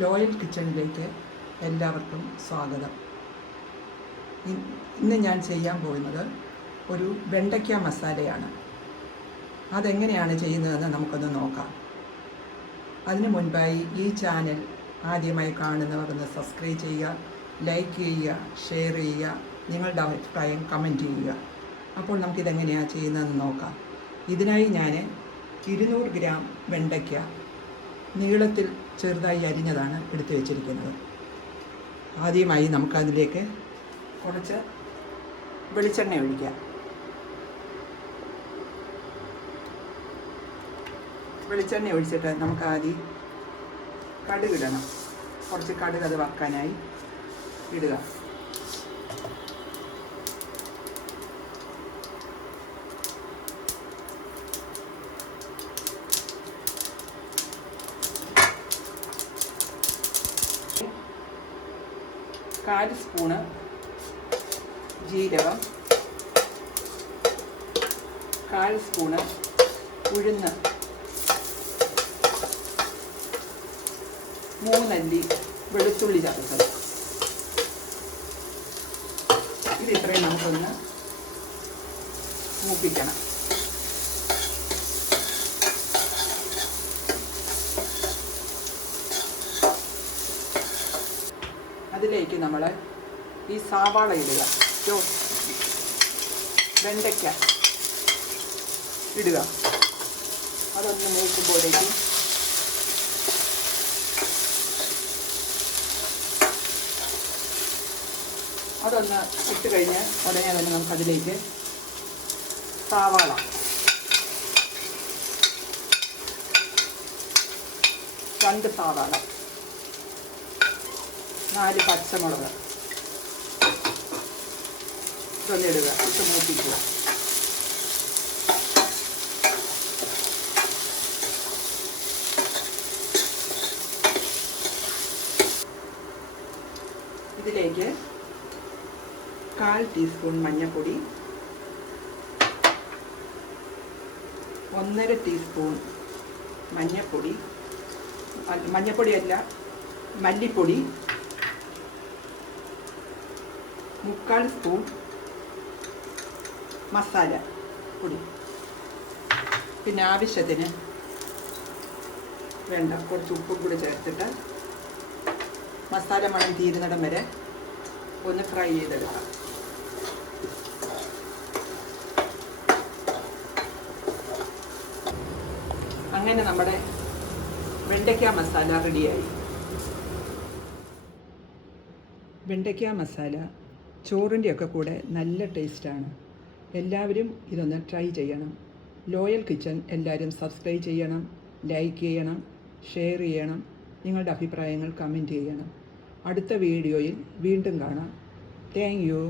ലോയൽ കിച്ചണിലേക്ക് എല്ലാവർക്കും സ്വാഗതം. ഇന്ന് ഞാൻ ചെയ്യാൻ പോകുന്നത് ഒരു വെണ്ടയ്ക്ക മസാലയാണ്. അതെങ്ങനെയാണ് ചെയ്യുന്നതെന്ന് നമുക്കൊന്ന് നോക്കാം. അതിനു മുൻപായി ഈ ചാനൽ ആദ്യമായി കാണുന്നവർ ഒന്ന് സബ്സ്ക്രൈബ് ചെയ്യുക, ലൈക്ക് ചെയ്യുക, ഷെയർ ചെയ്യുക, നിങ്ങളുടെ അഭിപ്രായം കമൻറ്റ് ചെയ്യുക. അപ്പോൾ നമുക്കിതെങ്ങനെയാണ് ചെയ്യുന്നതെന്ന് നോക്കാം. ഇതിനായി ഞാൻ 200 ഗ്രാം വെണ്ടയ്ക്ക നീളത്തിൽ ചെറുതായി അരിഞ്ഞതാണ് എടുത്തു വെച്ചിരിക്കുന്നത്. ആദ്യമായി നമുക്കതിലേക്ക് കുറച്ച് വെളിച്ചെണ്ണ ഒഴിക്കാം. വെളിച്ചെണ്ണ ഒഴിച്ചിട്ട് നമുക്ക് ആദ്യം കടുകിടണം. കുറച്ച് കടുക് അത് വറക്കാനായി ഇടുക. കാൽ സ്പൂണ് ജീരകം, കാൽ സ്പൂണ് ഉഴുന്ന്, 3 അല്ലി വെളുത്തുള്ളി ചതച്ചത്. ഇതിത്രയും നമുക്കൊന്ന് മൂപ്പിക്കണം. അതിലേക്ക് നമ്മൾ ഈ സവാള ഇടുക, വെണ്ടയ്ക്ക ഇടുക. അതൊന്ന് മൂക്കുമ്പോഴേക്കും അതൊന്ന് ഇട്ട് കഴിഞ്ഞ് ഉടനെ തന്നെ നമുക്കതിലേക്ക് സവാള, 2 സവാള, 4 പച്ചമുളക് ഇതൊന്നിടുക. ഇട്ട് മൂപ്പിക്കുക. ഇതിലേക്ക് 1/4 ടീസ്പൂൺ മഞ്ഞൾപ്പൊടി, 1.5 ടീസ്പൂൺ മഞ്ഞൾപ്പൊടിയല്ല മല്ലിപ്പൊടി, 3/4 സ്പൂൺ മസാല പൊടി, പിന്നെ ആവശ്യത്തിന് വേണ്ട കുറച്ച് ഉപ്പും കൂടി ചേർത്തിട്ട് മസാല മണം തീരുന്നിടം വരെ ഒന്ന് ഫ്രൈ ചെയ്തെടുക്കാം. അങ്ങനെ നമ്മുടെ വെണ്ടയ്ക്ക മസാല റെഡിയായി. വെണ്ടയ്ക്ക മസാല ചോറിൻ്റെയൊക്കെ കൂടെ നല്ല ടേസ്റ്റാണ്. എല്ലാവരും ഇതൊന്ന് ട്രൈ ചെയ്യണം. ലോയൽ കിച്ചൺ എല്ലാവരും സബ്സ്ക്രൈബ് ചെയ്യണം, ലൈക്ക് ചെയ്യണം, ഷെയർ ചെയ്യണം, നിങ്ങളുടെ അഭിപ്രായങ്ങൾ കമൻറ്റ് ചെയ്യണം. അടുത്ത വീഡിയോയിൽ വീണ്ടും കാണാം. Thank you.